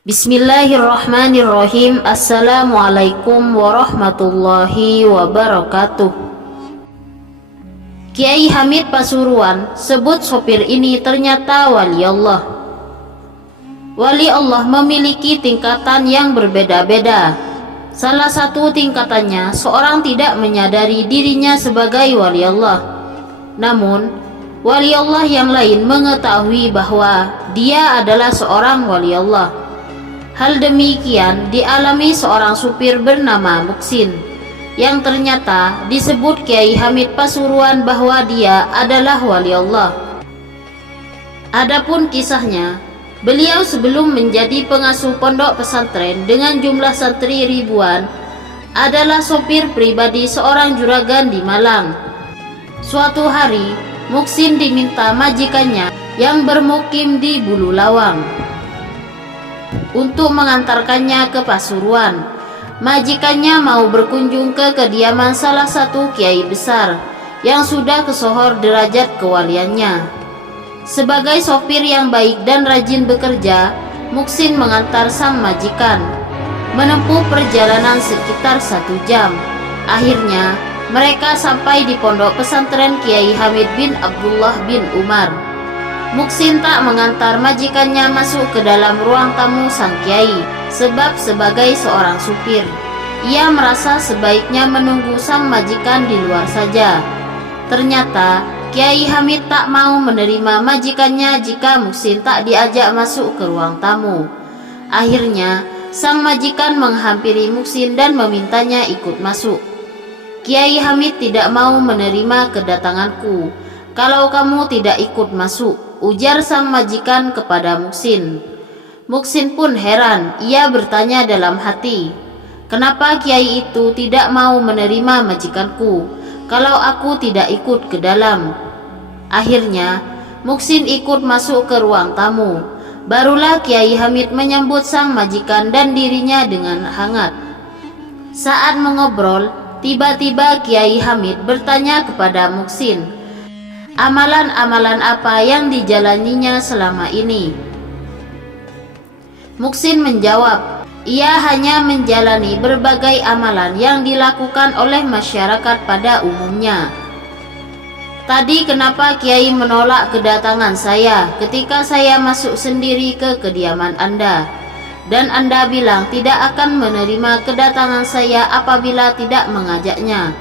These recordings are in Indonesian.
Bismillahirrahmanirrahim. Assalamualaikum warahmatullahi wabarakatuh. Kiai Hamid Pasuruan sebut sopir ini ternyata wali Allah. Wali Allah memiliki tingkatan yang berbeda-beda. Salah satu tingkatannya, seorang tidak menyadari dirinya sebagai wali Allah. Namun, wali Allah yang lain mengetahui bahwa dia adalah seorang wali Allah. Hal demikian dialami seorang supir bernama Muksin, yang ternyata disebut Kiai Hamid Pasuruan bahwa dia adalah wali Allah. Adapun kisahnya, beliau sebelum menjadi pengasuh pondok pesantren dengan jumlah santri ribuan, adalah sopir pribadi seorang juragan di Malang. Suatu hari, Muksin diminta majikannya yang bermukim di Bulu Lawang untuk mengantarkannya ke Pasuruan. Majikannya mau berkunjung ke kediaman salah satu kiai besar yang sudah kesohor derajat kewaliannya. Sebagai sopir yang baik dan rajin bekerja, Muksin mengantar sang majikan menempuh perjalanan sekitar 1 jam. Akhirnya mereka sampai di pondok pesantren Kiai Hamid bin Abdullah bin Umar. Muksin tak mengantar majikannya masuk ke dalam ruang tamu sang kiai, sebab sebagai seorang supir, ia merasa sebaiknya menunggu sang majikan di luar saja. Ternyata Kiai Hamid tak mau menerima majikannya jika Muksin tak diajak masuk ke ruang tamu. Akhirnya sang majikan menghampiri Muksin dan memintanya ikut masuk. Kiai Hamid tidak mau menerima kedatanganku. Kalau kamu tidak ikut masuk, ujar sang majikan kepada Muksin. Muksin pun heran. Ia bertanya dalam hati, kenapa kiai itu tidak mau menerima majikanku kalau aku tidak ikut ke dalam? Akhirnya Muksin ikut masuk ke ruang tamu. Barulah Kiai Hamid menyambut sang majikan dan dirinya dengan hangat. Saat mengobrol, tiba-tiba Kiai Hamid bertanya kepada Muksin, amalan-amalan apa yang dijalaninya selama ini? Muksin menjawab, ia hanya menjalani berbagai amalan yang dilakukan oleh masyarakat pada umumnya. Tadi kenapa Kiai menolak kedatangan saya ketika saya masuk sendiri ke kediaman Anda? Dan Anda bilang tidak akan menerima kedatangan saya apabila tidak mengajaknya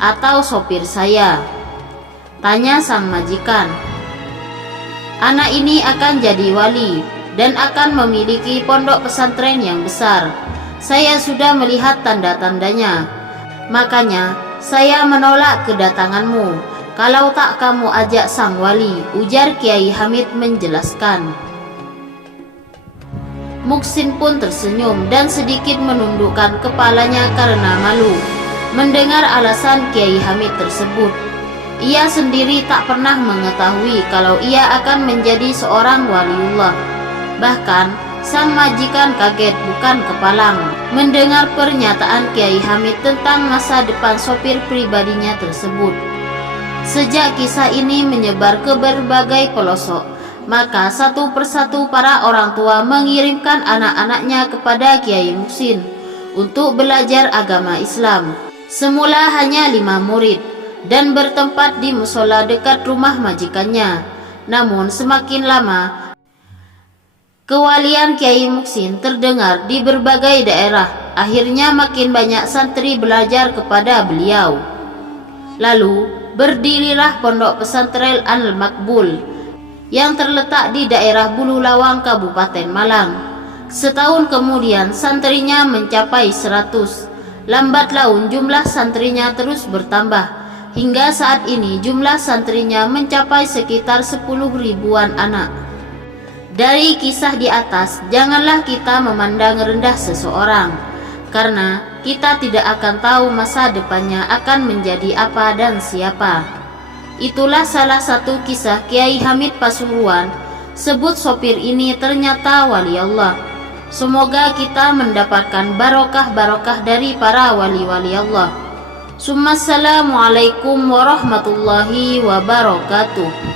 atau sopir saya, tanya sang majikan. Anak ini akan jadi wali dan akan memiliki pondok pesantren yang besar. Saya sudah melihat tanda-tandanya. Makanya saya menolak kedatanganmu kalau tak kamu ajak sang wali, ujar Kiai Hamid menjelaskan. Muksin pun tersenyum dan sedikit menundukkan kepalanya karena malu mendengar alasan Kiai Hamid tersebut. Ia sendiri tak pernah mengetahui kalau ia akan menjadi seorang waliullah. Bahkan sang majikan kaget bukan kepalang mendengar pernyataan Kiai Hamid tentang masa depan sopir pribadinya tersebut. Sejak kisah ini menyebar ke berbagai pelosok, maka satu persatu para orang tua mengirimkan anak-anaknya kepada Kiai Muksin untuk belajar agama Islam. Semula hanya 5 murid dan bertempat di musola dekat rumah majikannya. Namun semakin lama, kewalian Kiai Muksin terdengar di berbagai daerah. Akhirnya makin banyak santri belajar kepada beliau. Lalu berdirilah pondok pesantren Al-Makbul yang terletak di daerah Bulu Lawang, Kabupaten Malang. Setahun kemudian santrinya mencapai 100. Lambat laun jumlah santrinya terus bertambah. Hingga saat ini jumlah santrinya mencapai sekitar 10 ribuan anak. Dari kisah di atas, janganlah kita memandang rendah seseorang, karena kita tidak akan tahu masa depannya akan menjadi apa dan siapa. Itulah salah satu kisah Kiai Hamid Pasuruan. Sebut sopir ini ternyata wali Allah. Semoga kita mendapatkan barokah-barokah dari para wali-wali Allah. Assalamualaikum warahmatullahi wabarakatuh.